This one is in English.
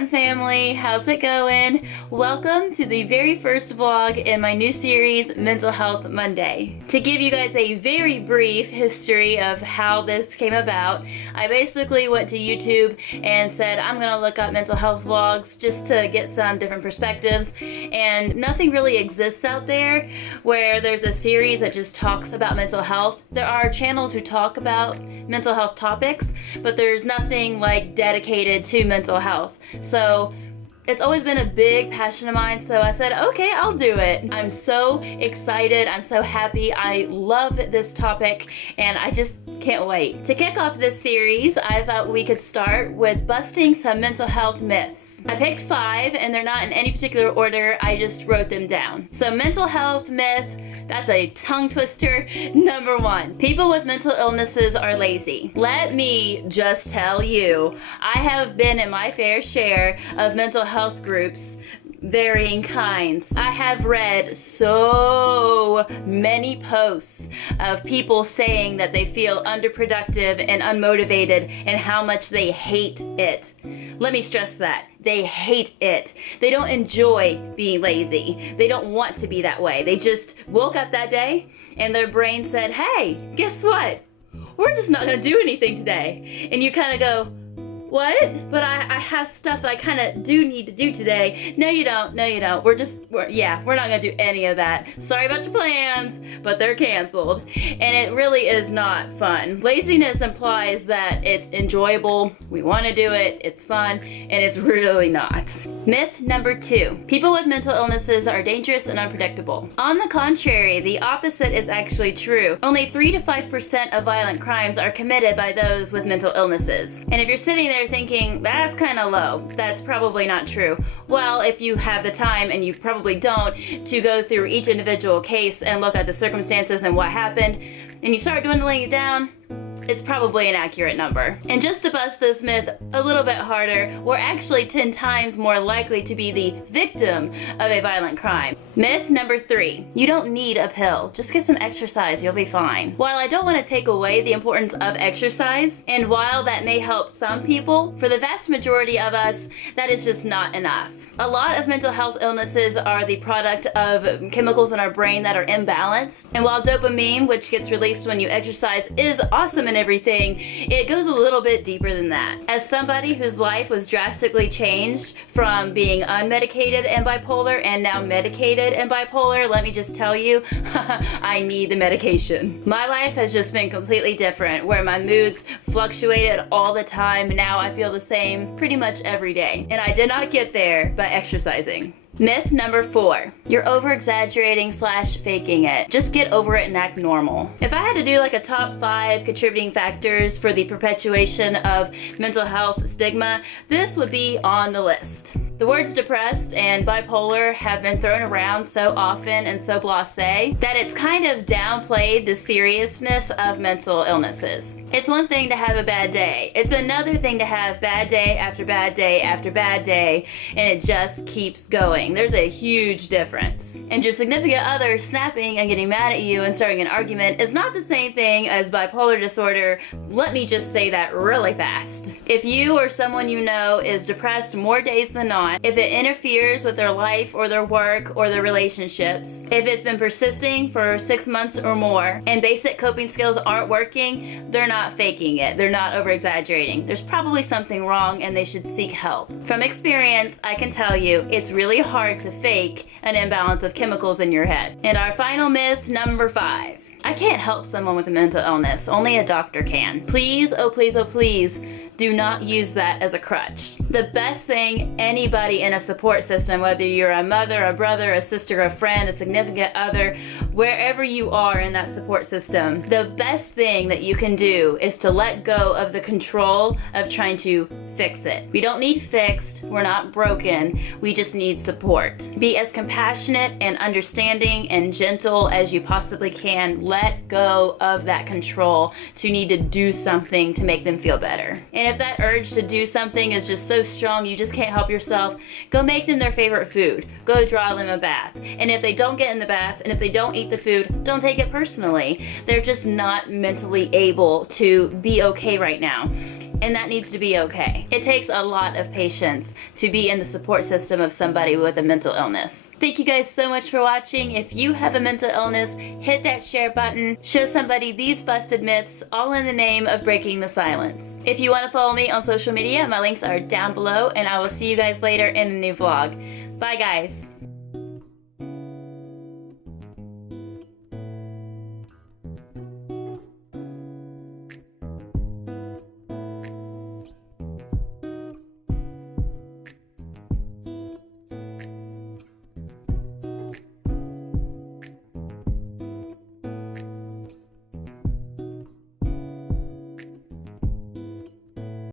Mountain family, how's it going? Welcome to the very first vlog in my new series, Mental Health Monday. To give you guys a very brief history of how this came about, I basically went to YouTube and said I'm gonna look up mental health vlogs just to get some different perspectives, and nothing really exists out there where there's a series that just talks about mental health. There are channels who talk about mental health topics, but there's nothing like dedicated to mental health. So it's always been a big passion of mine, so I said, okay, I'll do it. I'm so excited, I'm so happy, I love this topic, and I just can't wait. To kick off this series, I thought we could start with busting some mental health myths. I picked 5, and they're not in any particular order, I just wrote them down. So mental health myth, that's a tongue twister. Number 1, people with mental illnesses are lazy. Let me just tell you, I have been in my fair share of mental health groups, varying kinds. I have read so many posts of people saying that they feel underproductive and unmotivated and how much they hate it. Let me stress that. They hate it. They don't enjoy being lazy. They don't want to be that way. They just woke up that day and their brain said, hey, guess what? We're just not gonna do anything today. And you kind of go, what? But I have stuff I kind of do need to do today. No, you don't. No, you don't. We're not going to do any of that. Sorry about your plans, but they're canceled. And it really is not fun. Laziness implies that it's enjoyable, we want to do it, it's fun, and it's really not. Myth number 2. People with mental illnesses are dangerous and unpredictable. On the contrary, the opposite is actually true. Only 3 to 5% of violent crimes are committed by those with mental illnesses. And if you're sitting there thinking, that's kind of low, that's probably not true. Well, if you have the time, and you probably don't, to go through each individual case and look at the circumstances and what happened, and you start dwindling it down, it's probably an accurate number. And just to bust this myth a little bit harder, we're actually 10 times more likely to be the victim of a violent crime. Myth number 3, you don't need a pill. Just get some exercise, you'll be fine. While I don't want to take away the importance of exercise, and while that may help some people, for the vast majority of us, that is just not enough. A lot of mental health illnesses are the product of chemicals in our brain that are imbalanced. And while dopamine, which gets released when you exercise, is awesome and everything, it goes a little bit deeper than that. As somebody whose life was drastically changed from being unmedicated and bipolar and now medicated and bipolar, let me just tell you, I need the medication. My life has just been completely different, where my moods fluctuated all the time. Now I feel the same pretty much every day. And I did not get there by exercising. Myth number 4, you're over-exaggerating / faking it. Just get over it and act normal. If I had to do like a top 5 contributing factors for the perpetuation of mental health stigma, this would be on the list. The words depressed and bipolar have been thrown around so often and so blasé that it's kind of downplayed the seriousness of mental illnesses. It's one thing to have a bad day. It's another thing to have bad day after bad day after bad day, and it just keeps going. There's a huge difference. And your significant other snapping and getting mad at you and starting an argument is not the same thing as bipolar disorder. Let me just say that really fast. If you or someone you know is depressed more days than not, if it interferes with their life or their work or their relationships, if it's been persisting for 6 months or more, and basic coping skills aren't working, they're not faking it. They're not over-exaggerating. There's probably something wrong and they should seek help. From experience, I can tell you it's really hard to fake an imbalance of chemicals in your head. And our final myth, number 5. I can't help someone with a mental illness. Only a doctor can. Please, oh please, oh please, do not use that as a crutch. The best thing anybody in a support system, whether you're a mother, a brother, a sister, a friend, a significant other, wherever you are in that support system, the best thing that you can do is to let go of the control of trying to fix it. We don't need fixed, we're not broken, we just need support. Be as compassionate and understanding and gentle as you possibly can. Let go of that control to need to do something to make them feel better. And if that urge to do something is just so strong you just can't help yourself, go make them their favorite food. Go draw them a bath. And if they don't get in the bath and if they don't eat the food, don't take it personally. They're just not mentally able to be okay right now. and that needs to be okay. It takes a lot of patience to be in the support system of somebody with a mental illness. Thank you guys so much for watching. If you have a mental illness, hit that share button. Show somebody these busted myths, all in the name of breaking the silence. If you want to follow me on social media, my links are down below, and I will see you guys later in a new vlog. Bye guys.